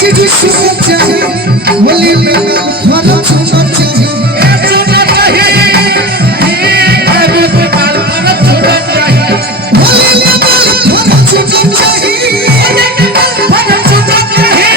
चीज सुनना चाहिए होली में फल छूना चाहिए सुनना चाहिए अरे बाल फल छूना चाहिए होली में फल छूना चाहिए फल छूना चाहिए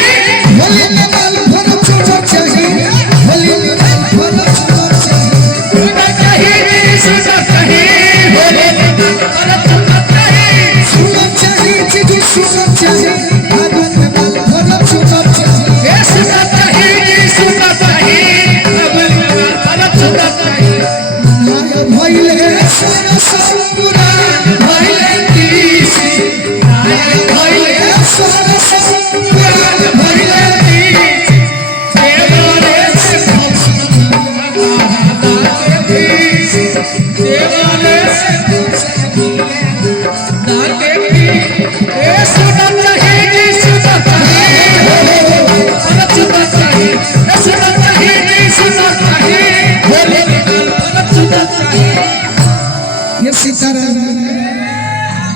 होली में फल छूना चाहिए होली में फल छूना चाहिए सुनना चाहिए सुनना चाहिए होली में फल छूना चाहिए सुनना चाहिए चीज सुनना चाहिए आगे में फल छूना चाहिए सुनना चाहिए सुनना चाहिए अरे फल छूना चाहिए भइले सारा संपूर्ण भइले तीसी भइले सारा संपूर्ण भइले तीसी देवारे से देवारे से दाते की ए सुनना चाहिए सुनना चाहिए फल छूना चाहिए सुनना चाहिए सुनना चाहिए होली में फल छूना चाहिए ये सीताराम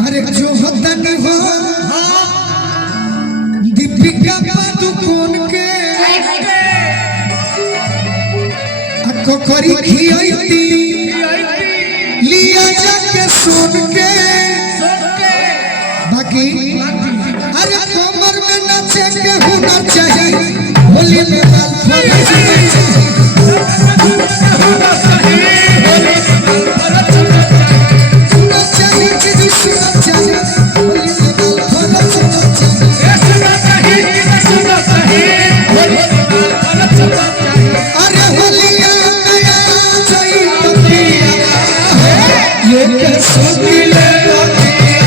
अरे जो होता नहीं हो दीपिका पादुकोण के अको करी खियाई लिया जाके सुन के बाकी अरे कमर में नाचे के हुनर चाहिए होली में बाल फल छूना चाहिए सुनना चाहिए चीज सुनना चाहिए होली में बाल फल छूना चाहिए अरे होलिया नया जोई पतिया ये के सुनिले पतिया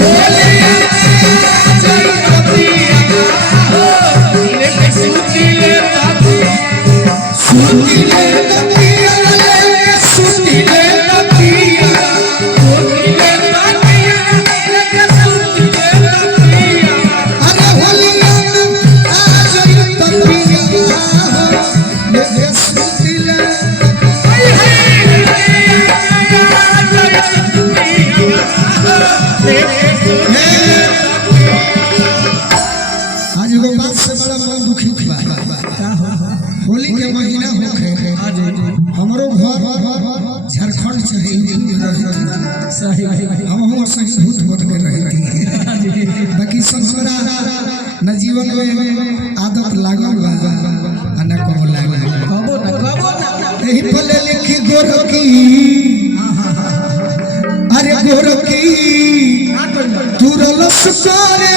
होलिया नया जोई पतिया सुनिले पतिया ले सुनिले पतिया अरे होलिया आ जोई पतिया ये के सुनिले आज एगो बात से बड़ा मन दुखी बा होली के महीना होखे हमरो घर झारखंड चाहिए हम सही भूत बन के रही बाकी सब हमरा न जीवन में आदत लागल बा आ न कबो लागल यही पले लिखी गोरकी अरे गोरकी तू रलस करे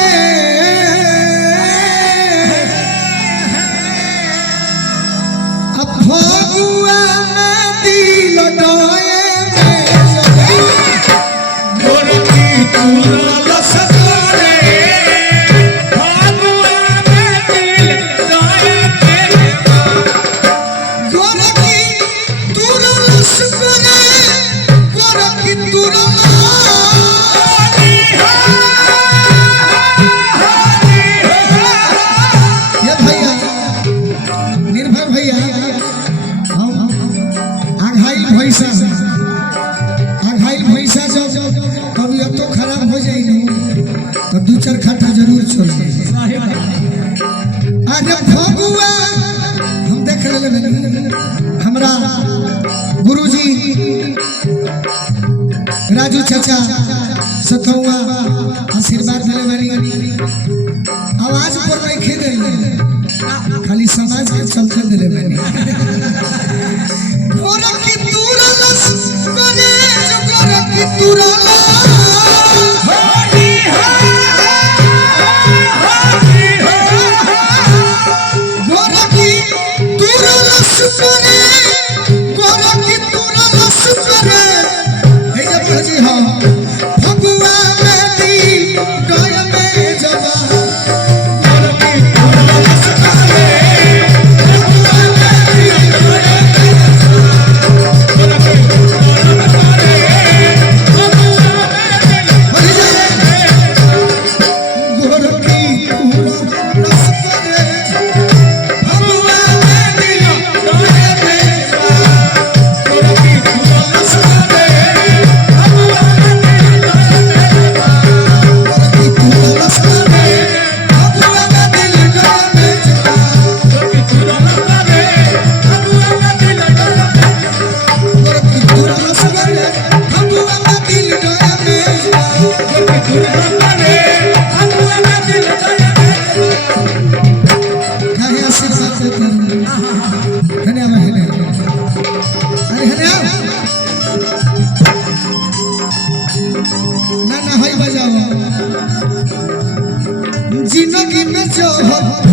फगुआ में दिल डोए में गोरकी तू रलस करे गोरकी तू रलस करे गोरकी तू ये भैया निर्भय भैया आघाई भैंसा जब तबीयत तो खराब हो जाए तो दू चार खट्टा जरूर छोड़ अरे फगुआ हम देख रहे हमरा गुरुजी राजू चाचा सतौआ आशीर्वाद दिले आवाज पर नहीं खेदे खाली समाज के चलते दिले गोरकी तुरलस करे जो गोरकी तुरलस होली गोरकी तुरलस करे गोरकी तुरलस करे हे जब भजी हां फगुआ में दी गय में जवा गोरकी तुरलस करे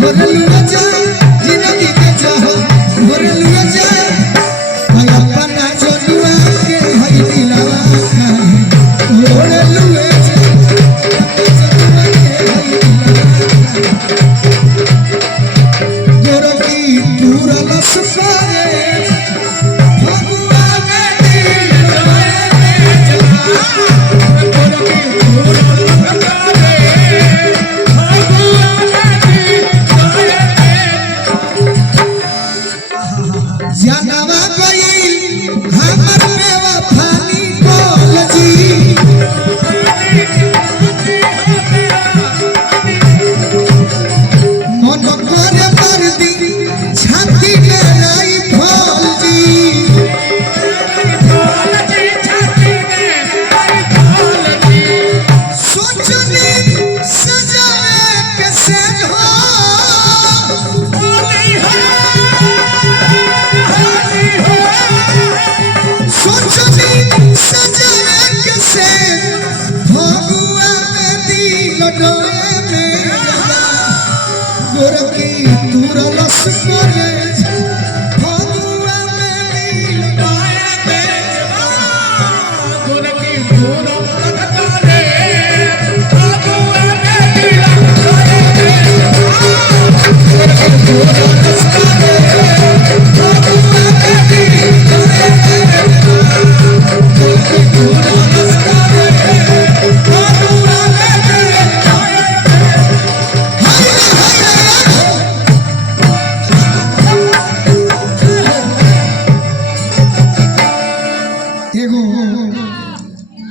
भरलुआ जा जिंदगी के चाह भरलुआ जा अपना जनुआ के हई दिलवा भरलुआ जा जनुआ के हई दिलवा गोरकी पूरा लसकाए भगवान जानवा गई हमर बेवफानी कॉलेजी मन करे मर्दी छाती में राई फौजी सोचनी सजावे के सेज हो सोचनी सजावे के सेज भगुआ में दिल डोए में गोरकी दूर लस करे